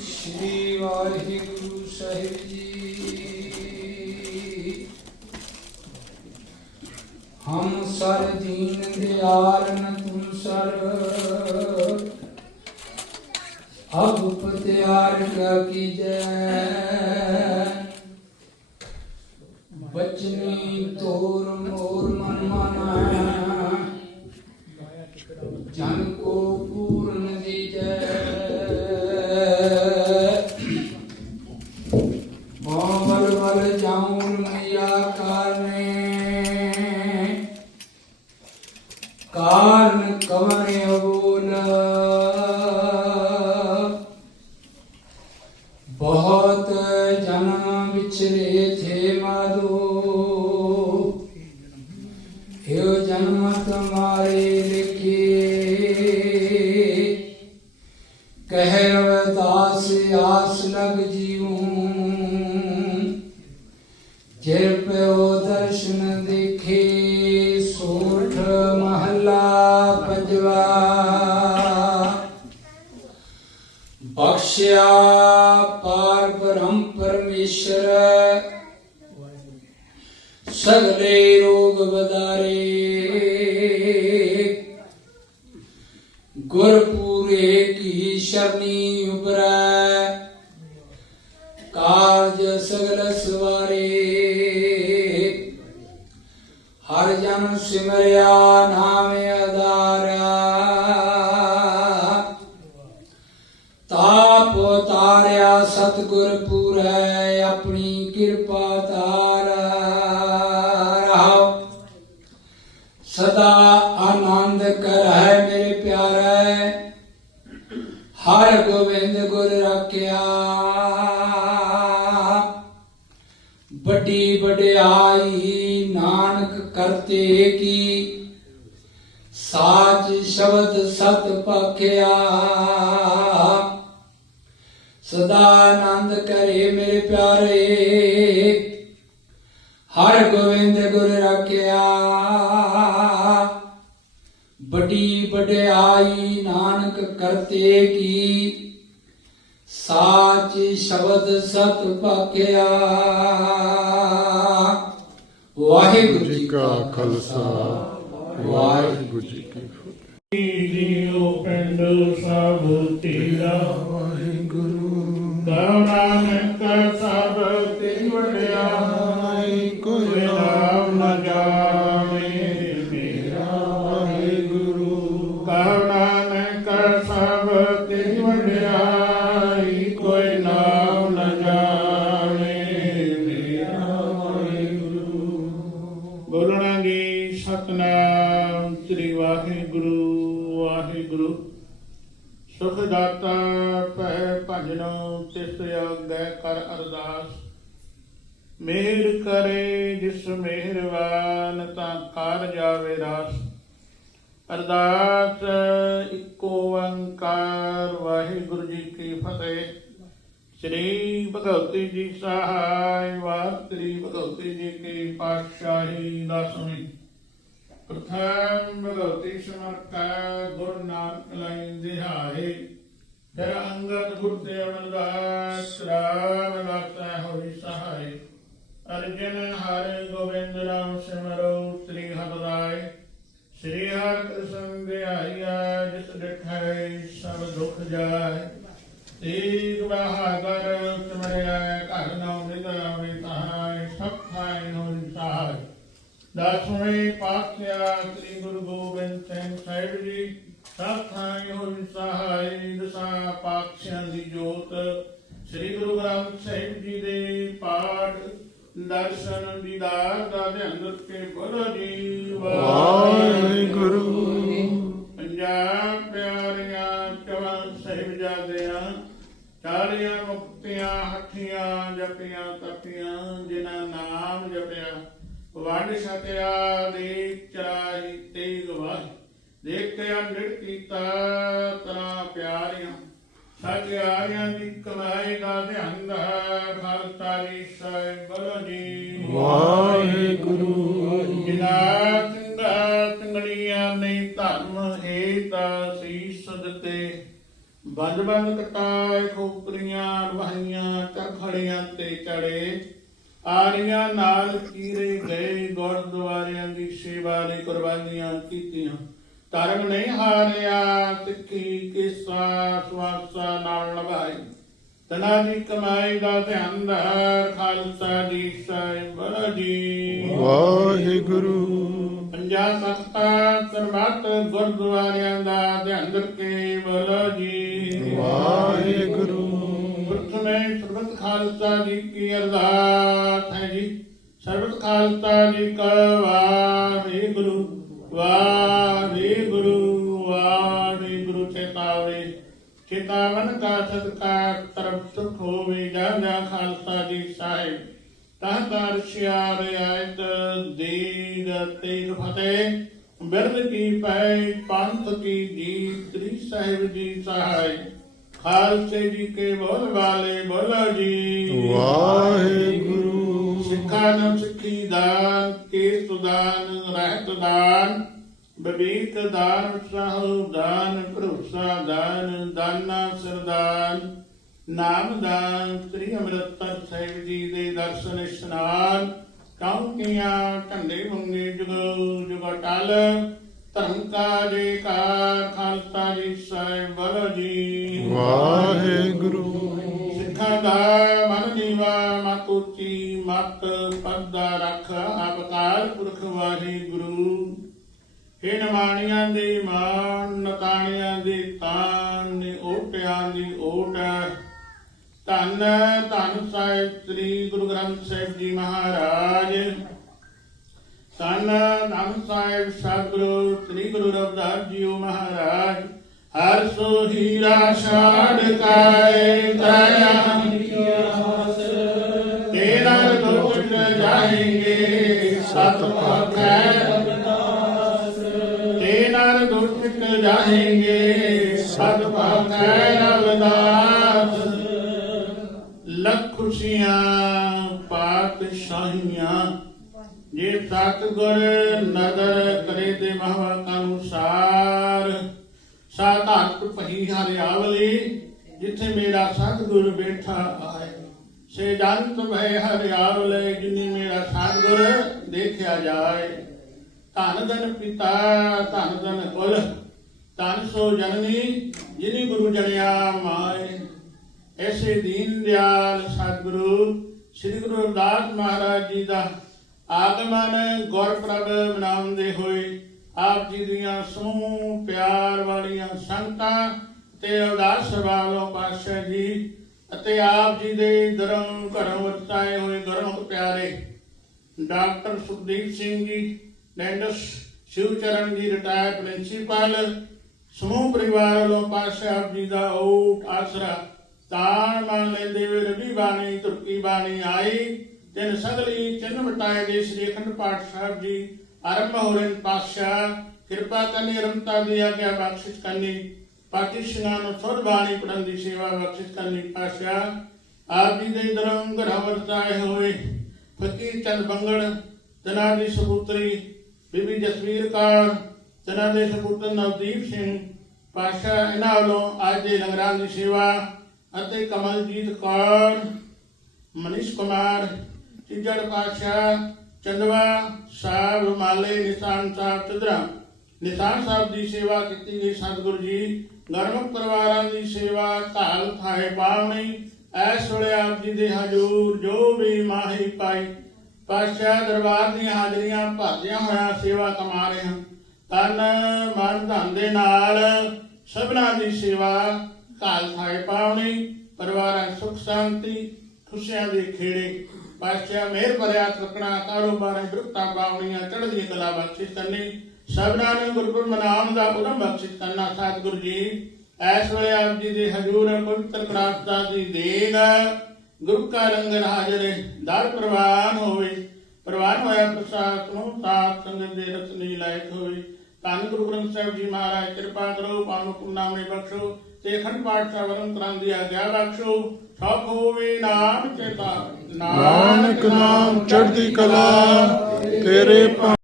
ਸ਼੍ਰੀ ਵਾਹਿਗੁਰੂ ਸਾਹਿਬ ਜੀ ਹਮ sir Deen Dayal ਨ ਤੁਮ sir ਅਬ ਪਤਿਆਰ ਕਾ ਕੀਜੈ ਬਚਨੀ ਤੋਰ ਮੋਰ ਵਰ ਜਾਉ ਮਈਆ ਕਾਰਨ ਕਵਨ ਅਬੋਲ ਬਹੁਤ ਜਨਮ ਵਿਚਰੇ ਥੇ ਮਾਦੋ ਹਿਉ ਜਨਮ ਤੁਮਾਰੇ ਬਖਸ਼ਿਆ ਪਾਰ ਬ੍ਰਹਮ ਪਰਮੇਸ਼ਰ ਸਗਲੇ ਰੋਗ ਬਦਾਰੇ ਗੁਰਪੂਰੇ ਕੀ ਸ਼ਰਨੀ ਉਬਰੈ ਕਾਰਜ ਸਗਲ ਸਵਾਰੇ ਹਰ ਜਨ ਸਿਮਰਿਆ ਨਾਮ ਆਧਾਰਾ ਤਾਪ ਤਾਰਿਆ ਸਤਿਗੁਰ ਪੂਰੈ, ਆਪਣੀ ਕਿਰਪਾ ਤਾਰਾ ਸਦਾ ਆਨੰਦ ਕਰੈ ਮੇਰੇ ਪਿਆਰੇ। ਹਰ ਗੋਬਿੰਦ ਗੁਰ ਰਾਖਿਆ। ਵੱਡੀ ਵਡਿਆਈ ਨਾਨਕ ਕਰਤੇ ਕੀ ਸਾਚ ਸ਼ਬਦ ਸਤ ਪਖਿਆ। ਸਦਾ ਆਨੰਦ ਕਰੇ ਮੇਰੇ ਪਿਆਰੇ। ਹਰ ਗੋਬਿੰਦ ਗੁਰ ਰਾਖਿਆ। ਵੱਡੀ ਵਡਿਆਈ ਨਾਨਕ ਕਰਤੇ ਕੀ। ਸਾਚ ਸ਼ਬਦ ਸਤ ਪਖਿਆ। ਵਾਹਿਗੁਰੂ ਜੀ ਕਾ ਖਾਲਸਾ। ਵਾਹਿਗੁਰੂ ਜੀ ਕੀ ਫਤਿਹ। ਜੀਉ ਪਿੰਡ ਸਭ ਤੇਰਾ। ਵਾਹਿਗੁਰੂ ਨਾਨਕ ਸਭ ਤੇ ਵਡਿਆਈ ਕੋਈ ਨਾਮ ਨ ਜਾਣੇ। ਮੇਰਾ ਵਾਹਿਗੁਰੂ ਕਹੋ ਨਾਨਕ ਸਭ ਤੇ ਵਡਿਆਈ ਕੋਈ ਨਾਮ ਨ ਜਾਣੇ। ਮੇਰਾ ਬੋਲਣਾ ਜੀ, ਸਤਨਾਮ ਸ੍ਰੀ ਵਾਹਿਗੁਰੂ ਵਾਹਿਗੁਰੂ। ਸੁਖ ਦਾਤਾ ਪੈ ਭਜਨੋ ਤਿਸ ਅਗੈ ਕਰ ਅਰਦਾਸ। ਮਿਹਰ ਕਰੇ ਜਿਸ ਮਿਹਰਬਾਨ, ਤਾਂ ਕਰ ਜਾਵੇ ਰਾਸ। ਅਰਦਾਸ ਇੱਕੋ ਓੰਕਾਰ ਵਾਹਿਗੁਰੂ ਜੀ ਕੀ ਫਤਿਹ। ਸ੍ਰੀ ਭਗਵਤੀ ਜੀ ਸਹਾਇ ਵਾਤਰੀ ਭਗਵਤੀ ਜੀ ਕੀ ਪਾਤਸ਼ਾਹੀ ਦਸਵੀਂ। ਪ੍ਰਥਮ ਭਗਵਤੀ ਸਮਰਥ ਗੁਰ ਨਾਨਕ ਲਈ ਦਿਹਾਏ ਫਿਰ ਅੰਗਦ ਗੁਰ ਤੇ ਅਮਰਦਾਸ ਰਾਮ ਲਾਤਾ ਹੋਈ ਸਹਾਈ। ਅਰਜਨ ਹਰਿ ਗੋਬਿੰਦ ਰਾਮ ਸਿਮਰੋ ਸ੍ਰੀ ਹਰਿ ਸ੍ਰੀ ਹਰਿ ਕ੍ਰਿਸ਼ਨ ਬਿਹਾਰੀਆ ਜਿਸ ਡਿਠੈ ਸਭ ਦੁਖ ਜਾਏ। ਤੀਰ ਬਹਾਦਰ ਸਿਮਰਿਆ ਘਰ ਨਾਮ ਨਿਦਾਵੇ ਤਹਾਈ ਸਭ ਥਾਈ ਹੋਈ ਸਹਾਈ ਦਸਵੇਂ ਪਾਤਸ਼ਾਹ ਸ੍ਰੀ ਗੁਰੂ ਗੋਬਿੰਦ ਸਿੰਘ ਸਾਹਿਬ ਜੀ। ਸਭ ਥਾਈ ਹੋਈ ਸਹਾਈ ਦਸਾਂ ਪਾਤਸ਼ਾਹਾਂ ਦੀ ਜੋਤ ਸ੍ਰੀ ਗੁਰੂ ਗ੍ਰੰਥ ਸਾਹਿਬ ਜੀ ਦੇ ਪਾਠ ਦਰਸ਼ਨ ਦੀਦਾਰ ਦਾ ਧਿਆਨ ਕੇ ਬੋਲੋ ਜੀ ਵਾਹਿਗੁਰੂ। ਪੰਜਾਬ ਪਿਆਰੀਆਂ ਚਵਨ ਸਾਹਿਬਜ਼ਾਦਿਆਂ ਚਾਲੀਆਂ ਮੁਕਤੀਆਂ ਹੱਥੀਆਂ ਜਪੀਆਂ ਤਪੀਆਂ ਜਿਨ੍ਹਾਂ ਨਾਮ ਜਪਿਆ ਵੰਡ ਛਕਿਆ ਦੇ ਚਰਾਈ ਤੇਗ ਵਾਹ ਦੇਖ ਕੇ ਅੰਡੜ ਕੀਤਾ ਤਰਾ ਪਿਆਰੀਆਂ। ਸੱਚ ਆਇਆਂ ਦੀ ਕਮਾਈ ਦਾ ਧਿਆਨ ਦਾ ਖਾਲਸਾ ਜੀ ਸਾਹਿਬ ਬੋਲੋ ਜੀ ਵਾਹਿਗੁਰੂ। ਜਿਨਾ ਚੰਗਾ ਚੰਗੜੀਆਂ ਨੇ ਧਰਮ ਹੇਤ ਸੀਸ ਦਿੱਤੇ। ਬੰਦ ਬੰਦ ਕਟਾਏ ਖੋਪਰੀਆਂ ਵਹਾਈਆਂ ਚਰਖੜੀਆਂ ਤੇ ਚੜੇ। ਆਰੀਆਂ ਨਾਲ ਕੀਰੇ ਗਏ ਗੁਰਦੁਆਰਿਆਂ ਦੀ ਸੇਵਾ ਲਈ ਕੁਰਬਾਨੀਆਂ ਕੀਤੀਆਂ। ਧਰਮ ਨਹੀਂ ਹਾਰਿਆ ਸਿੱਖੀ ਕਿਸਾ ਸਵਾਸਾ ਨਾਲ ਲਗਾਈ ਤਨਾ ਦੀ ਕਮਾਈ ਦਾ ਧਿਆਨ ਧਰ ਖਾਲਸਾ ਜੀ ਸਾਹਿਬ ਜੀ। ਵਾਹਿਗੁਰੂ। ਪੰਜਾ ਸੱਤਾ ਸਰਬੱਤ ਗੁਰਦੁਆਰਿਆਂ ਦਾ ਧਿਆਨ ਰੱਖੇ ਬੋਲੋ ਜੀ। ਵਾਹਿਗੁਰੂ। ਪ੍ਰਥਮੇ ਸਰਬਤ ਖਾਲਸਾ ਜੀ ਕੀ ਅਰਦਾਸ ਹੈ ਜੀ। ਸਰਬਤ ਖਾਲਸਾ ਜੀ ਕਾ ਵਾਹਿਗੁਰੂ। ਵਾਹਿਗੁਰੂ ਵਾਹਿਗੁਰੂ ਚੇਤਾਵੇ ਚੇਤਾਵਨ ਕਾ ਸਤਕਾਰ ਤਰਫ ਸੁਖ ਹੋਵੇ ਜਾ ਖਾਲਸਾ ਜੀ ਸਾਹਿਬ। ਤਾਂ ਦਰਸ਼ਿਆ ਰਿਆਇਤ ਦੀਦ ਤੇਗ ਫਤਿਹ। ਬਿਰਦ ਕੀ ਪੈ ਪੰਥ ਕੀ ਜੀ ਤ੍ਰੀ ਸਾਹਿਬ ਜੀ ਸਹਾਈ ਖਾਲਸੇ ਜੀ ਕੇ ਬੋਲ ਵਾਲੇ ਬੋਲੋ ਜੀ। ਵਾਹਿਗੁਰੂ। ਸਿੱਖਾਂ ਨੂੰ ਸਿੱਖੀ ਦਾਨ ਕੇਸ ਦਾਨ, ਰਹਿਤ ਦਾਨ ਬਵੀਕ ਦਾਨ ਉਤਸਾਹ ਦਾਨ, ਭਰੋਸਾ ਦਾਨ, ਦਾਨਾ ਸਰਦਾਨ ਨਾਮ ਦਾਨ, ਸ੍ਰੀ ਅੰਮ੍ਰਿਤਸਰ ਸਾਹਿਬ ਜੀ ਦੇ ਦਰਸ਼ਨ ਇਸ਼ਨਾਨ ਕੌਂਕੀਆਂ ਢੰਡੇ ਹੁੰਗੇ ਜੁਗ ਜੁਗ ਧਰਮ ਕਾ ਜੇਕਾਰ ਖਾਲਸਾ ਜੀ ਸਾਹਿਬ ਜੀ। ਵਾਹਿਗੁਰੂ। ਹੇ ਨਮਾਣੀਆਂ ਦੇ ਮਾਨ ਨਤਾਣੀਆਂ ਦੇ ਤਾਨ ਨੇ ਓਟਿਆਂ ਦੀ ਓਟ ਧੰਨ ਧੰਨ ਸਾਹਿਬ ਸ੍ਰੀ ਗੁਰੂ ਗ੍ਰੰਥ ਸਾਹਿਬ ਜੀ ਮਹਾਰਾਜ। ਧੰਨ ਧੰਨ ਸਾਹਿਬ ਸਤਿਗੁਰੂ ਸ੍ਰੀ ਗੁਰੂ ਰਵਿਦਾਸ ਜੀਓ ਮਹਾਰਾਜ। ਹਰ ਸੋ ਹੀਰਾ ਛਾੜ ਕਾਏ ਦਇਆ ਤੇਰਾ ਦੁਖ ਜਾਏਂਗੇ। ਦੁਖ ਸਤ ਪਖੈ ਰਵਿਦਾਸ। ਲੱਖ ਖੁਸ਼ੀਆਂ, ਪਾਤਸ਼ਾਹੀਆਂ। ਜੇ ਸਤਿਗੁਰ ਨਦਰ ਕਰੇ ਤੇ ਮਹਵਾ ਅਨੁਸਾਰ ਸਾਧਾਤ ਪਹੀ ਹਰਿਆਵਲੀ, ਜਿੱਥੇ ਮੇਰਾ ਸਤਿਗੁਰ ਬੈਠਾ ਆਏ। ਸੇ ਜੰਤ ਭੈ ਹਰਿਆਵਲੇ, ਜਿਨੀ ਮੇਰਾ ਸਤਿਗੁਰ ਦੇਖਿਆ ਜਾਏ। ਧਨ ਧਨ ਪਿਤਾ, ਧਨ ਧਨ ਕੁਲ ਧਨ ਸੋ ਜਨਨੀ, ਜਿਨੀ ਗੁਰੂ ਜਣਿਆ ਮਾਏ। ਐਸੇ ਦੀਨ ਦਿਆਲ ਸਤਿਗੁਰੂ, ਸ੍ਰੀ ਗੁਰੂ ਰਵਿਦਾਸ ਮਹਾਰਾਜ ਜੀ ਦਾ ਆਗਮਨ ਗੁਰਪ੍ਰਭ ਮਨਾਉਂਦੇ ਹੋਏ ਆਪ ਜੀ ਦੀਆਂ ਸਮੂਹ ਪਿਆਰ ਵਾਲੀਆਂ ਸੰਗਤਾਂ ਤੇ ਉਦਾਸ ਵਾਲੋਂ ਪਾਸ਼ਾ ਜੀ ਅਤੇ ਆਪ ਜੀ ਦੇ ਦਰੋਂ ਘਰੋਂ ਵਰਤਾਏ ਹੋਏ ਗੁਰਮੁਖ ਪਿਆਰੇ, ਡਾਕਟਰ ਸੁਖਦੀਪ ਸਿੰਘ ਜੀ ਡੈਂਡਸ ਸ਼ਿਵਚਰਨ ਜੀ ਰਿਟਾਇਰ ਪ੍ਰਿੰਸੀਪਲ ਸਮੂਹ ਪਰਿਵਾਰ ਵੱਲੋਂ ਪਾਸ਼ਾ ਜੀ ਦਾ ਓਟ ਆਸਰਾ ਤਾਣ ਮੰਨ ਲੈਂਦੇ ਹੋਏ ਰਵੀ ਬਾਣੀ, ਤੁਰਕੀ ਬਾਣੀ ਆਈ। ਤਿੰਨ ਸਗਲੀ ਚਿੰਨ ਮਟਾਏ ਦੇ ਸ੍ਰੀ ਅਖੰਡ ਪਾਠ ਸਾਹਿਬ ਜੀ ਆਰੰਭ ਹੋ ਰਹੇ ਕਿਰਪਾ ਕਰਨੀ ਰਮਤਾ ਦੀ ਆਗਿਆ ਬਖਸ਼ਿਸ਼ ਕਰਨੀ। ਪਾਕਿਸ਼ਨਾਂ ਨੂੰ ਸੁਰ ਬਾਣੀ ਪੜਨ ਦੀ ਸੇਵਾ ਬਖਸ਼ਿਸ਼ ਕਰਨੀ ਪਾਤਸ਼ਾਹ। ਆਪ ਜੀ ਦੇ ਦਰੋਂ ਘਰਾਂ ਵਰਤਾਏ ਹੋਏ, ਫਕੀਰ ਚੰਦ ਬੰਗੜ ਤਨਾ ਸਪੁੱਤਰੀ, ਬੀਬੀ ਜਸਵੀਰ ਕੌਰ ਤਨਾ ਦੇ ਸਪੁੱਤਰ ਨਵਦੀਪ ਸਿੰਘ ਪਾਸ਼ਾ ਇਹਨਾਂ ਵੱਲੋਂ ਅੱਜ ਦੇ ਲੰਗਰਾਂ ਦੀ ਸੇਵਾ ਅਤੇ ਕਮਲਜੀਤ ਕੌਰ, ਮਨੀਸ਼ ਕੁਮਾਰ, ਚਿੱਜੜ ਪਾਸ਼ਾ ਚੰਦਵਾ ਸਾਹਿਬ ਮਾਲੇ ਨਿਸ਼ਾਨ ਸਾਹਿਬ, ਚੰਦਰਾ ਨਿਸ਼ਾਨ ਸਾਹਿਬ ਦੀ ਸੇਵਾ ਕੀਤੀ ਗਈ। ਸਤਿਗੁਰੂ ਜੀ ਗਰਮਕ ਪਰਿਵਾਰਾਂ ਦੀ ਸੇਵਾ ਘਾਲ ਥਾਏ ਪਾਵਣੀ ਐਸ ਵੇਲੇ ਆਪ ਜੀ ਦੇ ਹਜੂਰ ਜੋ ਵੀ ਮਾਹੀ ਪਾਈ ਪਾਸ਼ਾ ਦਰਬਾਰ ਦੀਆਂ ਹਾਜ਼ਰੀਆਂ ਭਰਦਿਆਂ ਹੋਇਆ ਸੇਵਾ ਕਮਾ ਰਹੇ ਹਨ ਤਨ ਮਨ ਧਨ ਦੇ ਨਾਲ ਸਭਨਾ ਦੀ ਸੇਵਾ ਘਾਲ ਥਾਏ ਪਾਵਣੀ, ਪਰਿਵਾਰਾਂ ਸੁਖ ਸ਼ਾਂਤੀ, ਖੁਸ਼ੀਆਂ ਦੇ ਖੇੜੇ ਪਾਸ਼ਾ ਮਿਹਰ ਭਰਿਆ ਰੱਖਣਾ ਕਾਰੋਬਾਰਾਂ ਬਿਰਤਾ ਪਾਵਣੀਆਂ ਚੜ੍ਹਦੀ ਕਲਾ ਬਖਸ਼ਿਸ਼ ਕਰਨੀ, ਸਭਨਾ ਨੂੰ ਗੁਰਪੁਰ ਮਨਾਉਣ ਦਾ ਉਦਮ ਬਖਸ਼ਿਸ਼ ਕਰਨਾ, ਸਤਿਗੁਰੂ ਜੀ। ਐਸ ਵੇਲੇ ਆਪ ਜੀ ਦੇ ਹਜੂਰ ਪਵਿੱਤਰ ਪ੍ਰਾਪਤਾ ਦੀ ਦੇਗ ਗੁਰੂ ਕਾ ਲੰਗਰ ਹਾਜ਼ਰ ਦਰ ਪ੍ਰਵਾਨ ਹੋਵੇ, ਪ੍ਰਵਾਨ ਹੋਇਆ ਪ੍ਰਸਾਦ ਨੂੰ ਸਾਤ ਸੰਗਤ ਦੇ ਰਤਨੀ ਲਾਇਕ ਹੋਵੇ। ਧੰਨ ਗੁਰੂ ਗ੍ਰੰਥ ਸਾਹਿਬ ਜੀ ਮਹਾਰਾਜ, ਕਿਰਪਾ ਕਰੋ, ਪਾਵਨ ਪੁਨਾਮੇ ਬਖਸ਼ੋ ਤੇ ਅਖੰਡ ਪਾਠ ਸਵਰਨ ਕਰਾਂ ਦੀ ਆਗਿਆ ਬਖਸ਼ੋ, ਸਭ ਹੋਵੇ ਨਾਮ ਚੇਤਾ ਨਾਨਕ ਨਾਮ ਚੜ੍ਹਦੀ ਕਲਾ, ਤੇਰੇ